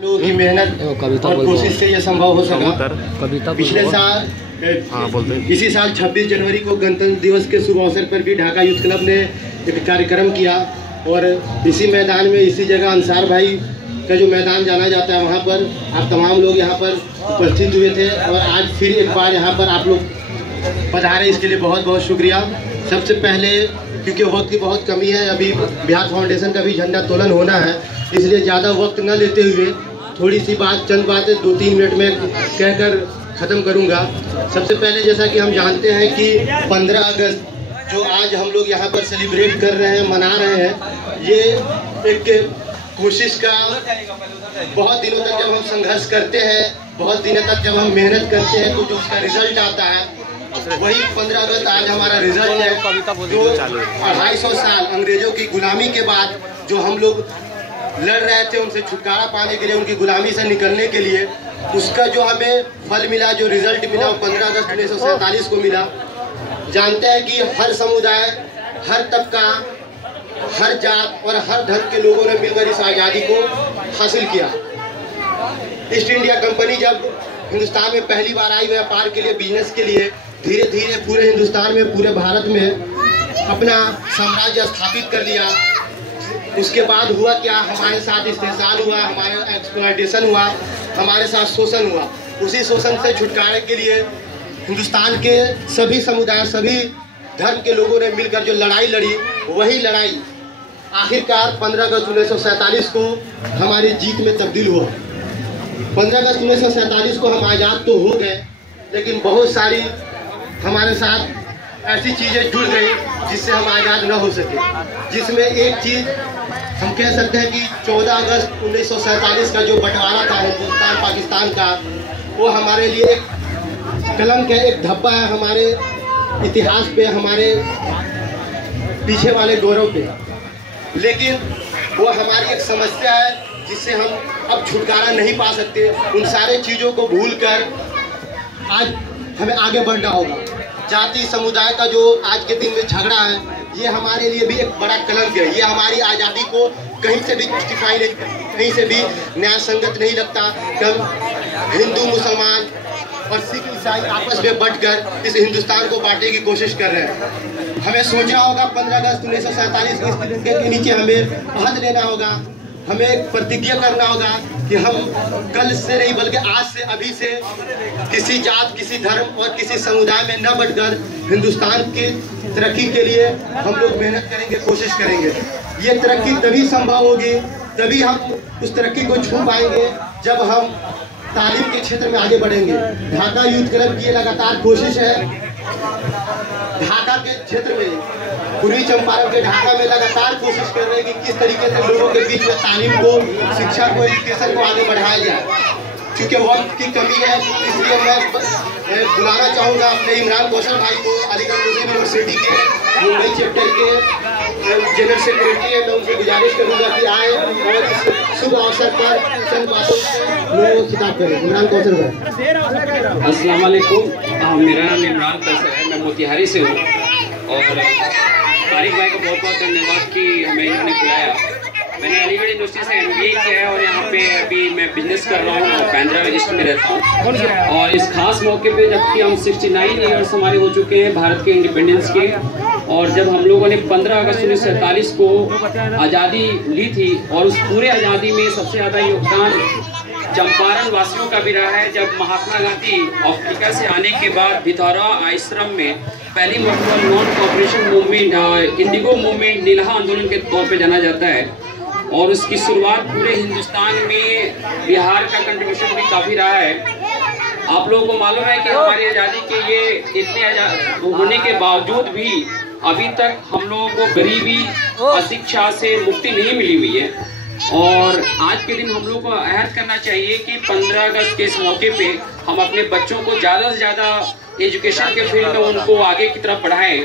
लोगों की मेहनत और कोशिश से ये संभव हो सका। पिछले साल इसी साल 26 जनवरी को गणतंत्र दिवस के शुभ अवसर पर भी ढाका यूथ क्लब ने एक कार्यक्रम किया और इसी मैदान में, इसी जगह अंसार भाई का जो मैदान जाना जाता है, वहाँ पर आप तमाम लोग यहाँ पर उपस्थित हुए थे और आज फिर एक बार यहाँ पर आप लोग पधारे, इसके लिए बहुत बहुत शुक्रिया। सबसे पहले क्योंकि वक्त की बहुत कमी है, अभी बिहार फाउंडेशन का भी झंडा तोलन होना है, इसलिए ज़्यादा वक्त न लेते हुए थोड़ी सी चंद बातें 2-3 मिनट में कहकर ख़त्म करूँगा। सबसे पहले जैसा कि हम जानते हैं कि 15 अगस्त जो आज हम लोग यहाँ पर सेलिब्रेट कर रहे हैं, मना रहे हैं, ये एक कोशिश का, बहुत दिनों तक जब हम संघर्ष करते हैं, बहुत दिनों तक जब हम मेहनत करते हैं तो जो उसका रिजल्ट आता है वही 15 अगस्त आज हमारा रिजल्ट है। जो 250 साल अंग्रेजों की गुलामी के बाद जो हम लोग लड़ रहे थे, उनसे छुटकारा पाने के लिए, उनकी गुलामी से निकलने के लिए, उसका जो हमें फल मिला, जो रिजल्ट मिला, वो 15 अगस्त 1947 को मिला। जानते हैं कि हर समुदाय, हर तबका, हर जात और हर धर्म के लोगों ने मिलकर इस आज़ादी को हासिल किया। ईस्ट इंडिया कंपनी जब हिंदुस्तान में पहली बार आई व्यापार के लिए, बिजनेस के लिए, धीरे धीरे पूरे हिंदुस्तान में, पूरे भारत में अपना साम्राज्य स्थापित कर लिया। उसके बाद हुआ क्या, हमारे साथ इस्तेसाल हुआ, हमारे एक्सप्लॉयटेशन हुआ, हमारे साथ शोषण हुआ। उसी शोषण से छुटकारे के लिए हिंदुस्तान के सभी समुदाय, सभी धर्म के लोगों ने मिलकर जो लड़ाई लड़ी, वही लड़ाई आखिरकार 15 अगस्त 1947 को हमारी जीत में तब्दील हुआ। 15 अगस्त 1947 को हम आज़ाद तो हो गए, लेकिन बहुत सारी हमारे साथ ऐसी चीज़ें जुड़ गई जिससे हम आज़ाद न हो सके। जिसमें एक चीज़ हम कह सकते हैं कि 14 अगस्त 1947 का जो बंटवारा था हिंदुस्तान पाकिस्तान का, वो हमारे लिए एक कलंक है, एक धब्बा है हमारे इतिहास पे, हमारे पीछे वाले गौरव पे। लेकिन वो हमारी एक समस्या है जिससे हम अब छुटकारा नहीं पा सकते। उन सारे चीज़ों को भूलकर आज हमें आगे बढ़ना होगा। जाति समुदाय का जो आज के दिन में झगड़ा है, ये हमारे लिए भी एक बड़ा कलंक है। ये हमारी आज़ादी को कहीं से भी जस्टिफाई नहीं, कहीं से भी न्याय संगत नहीं लगता कि हम हिंदू, मुसलमान और सिख, ईसाई आपस में बंटकर इस हिंदुस्तान को बांटने की कोशिश कर रहे हैं। हमें सोचना होगा 15 अगस्त 1947 की स्थिति के नीचे हमें अहद लेना होगा, हमें प्रतिज्ञा करना होगा कि हम कल से नहीं बल्कि आज से, अभी से किसी जात, किसी धर्म और किसी समुदाय में न बंटकर हिंदुस्तान की तरक्की के लिए हम लोग मेहनत करेंगे, कोशिश करेंगे। ये तरक्की तभी संभव होगी, तभी हम उस तरक्की को छू पाएंगे जब हम तालीम के क्षेत्र में आगे बढ़ेंगे। ढाका यूथ क्लब की ये लगातार कोशिश है, ढाका के क्षेत्र में, पूर्वी चंपारण के ढाका में लगातार कोशिश कर रहे हैं कि किस तरीके से लोगों के बीच में तालीम को, शिक्षा को, एजुकेशन को आगे बढ़ाया जाए। क्योंकि वक्त की कमी है, इसलिए मैं बुलाना चाहूँगा अपने इमरान कौशल भाई को, अलीगढ़ मुस्लिम यूनिवर्सिटी के मुंबई चैप्टर के जनरल सेक्रेटरी है। मैं उनसे गुजारिश करूँगा कि आए और इस शुभ अवसर पर चंद बातों से लोगों को खिताब करें। इमरान कौशल भाई। अस्सलाम वालेकुम, मेरा नाम इमरान कौशल है, मैं मोतिहारी से हूँ और तारिक भाई को बहुत बहुत धन्यवाद कि हमें इन्होंने बुलाया। मैंने अलीगढ़ यूनिवर्सिटी से MBA किया है और यहाँ पे अभी मैं बिजनेस कर रहा हूँ और बांद्रा ईस्ट में रहता हूँ। और इस खास मौके पे जबकि हम 69 ईयर्स हमारे हो चुके हैं भारत के इंडिपेंडेंस के, और जब हम लोगों ने 15 अगस्त 1947 को आज़ादी ली थी, और उस पूरे आज़ादी में सबसे ज़्यादा योगदान चंपारण वासियों का भी रहा है। जब महात्मा गांधी अफ्रीका से आने के बाद भितौरा आश्रम में पहली मरतबा non cooperation movement, indigo movement, नीलहा आंदोलन के तौर पे जाना जाता है, और उसकी शुरुआत पूरे हिंदुस्तान में बिहार का कंट्रीब्यूशन भी काफ़ी रहा है। आप लोगों को मालूम है कि हमारी आज़ादी के ये इतने होने के बावजूद भी अभी तक हम लोगों को गरीबी, अशिक्षा से मुक्ति नहीं मिली हुई है। और आज के दिन हम लोग को अहद करना चाहिए कि 15 अगस्त के इस मौके पे हम अपने बच्चों को ज़्यादा से ज़्यादा एजुकेशन के फील्ड में उनको आगे की तरफ बढ़ाएं।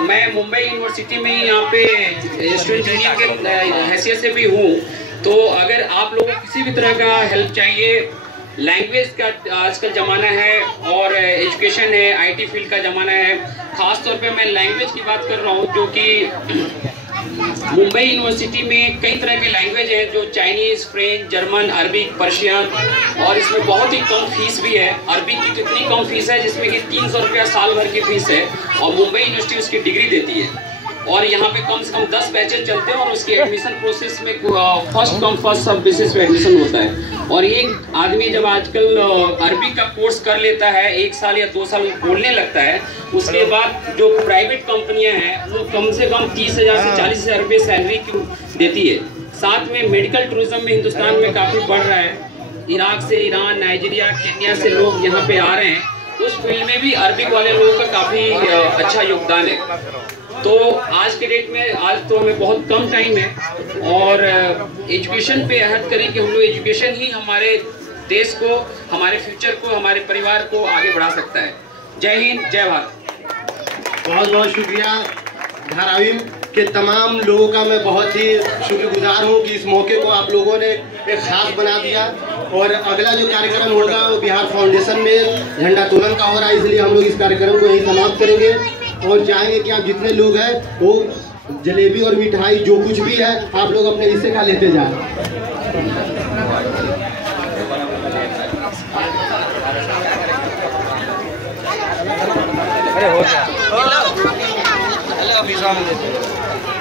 मैं मुंबई यूनिवर्सिटी में ही यहाँ पे स्टूडेंट यूनियन के हैसियत से भी हूँ, तो अगर आप लोगों को किसी भी तरह का हेल्प चाहिए, लैंग्वेज का आजकल ज़माना है और एजुकेशन है, IT फील्ड का ज़माना है। ख़ास तौर पे मैं लैंग्वेज की बात कर रहा हूँ, जो कि मुंबई यूनिवर्सिटी में कई तरह के लैंग्वेज हैं, जो Chinese, French, German, Arabic, Persian, और इसमें बहुत ही कम फीस भी है। अरबिक की तो इतनी कम फीस है जिसमें कि 300 रुपया साल भर की फीस है, और मुंबई यूनिवर्सिटी उसकी डिग्री देती है। और यहाँ पे कम से कम 10 बैचेज चलते हैं, और उसके एडमिशन प्रोसेस में फर्स्ट कम फर्स्ट सब बेसिस पे एडमिशन होता है। और एक आदमी जब आजकल अरबी का कोर्स कर लेता है, 1 साल या 2 साल बोलने लगता है, उसके बाद जो प्राइवेट कंपनियां हैं वो कम से कम 30,000 से 40,000 रुपये सैलरी देती है। साथ में मेडिकल टूरिज्म में हिंदुस्तान में काफ़ी बढ़ रहा है। इराक से, ईरान, नाइजीरिया, केन्या से लोग यहाँ पे आ रहे हैं। उस फील्ड में भी अरबिक वाले लोगों का काफ़ी अच्छा योगदान है। तो आज के डेट में, आज तो हमें बहुत कम टाइम है, और एजुकेशन पे अहद करें कि हम लोग एजुकेशन ही हमारे देश को, हमारे फ्यूचर को, हमारे परिवार को आगे बढ़ा सकता है। जय हिंद, जय भारत। बहुत बहुत शुक्रिया। धारावी के तमाम लोगों का मैं बहुत ही शुक्रगुजार हूँ कि इस मौके को आप लोगों ने एक खास बना दिया। और अगला जो कार्यक्रम होगा वो बिहार फाउंडेशन में झंडोत्तोलन का हो रहा है, इसलिए हम लोग इस कार्यक्रम को यहीं समाप्त करेंगे और चाहेंगे कि आप जितने लोग हैं वो जलेबी और मिठाई जो कुछ भी है आप लोग अपने हिस्से का लेते जाएं। अरे हो गया।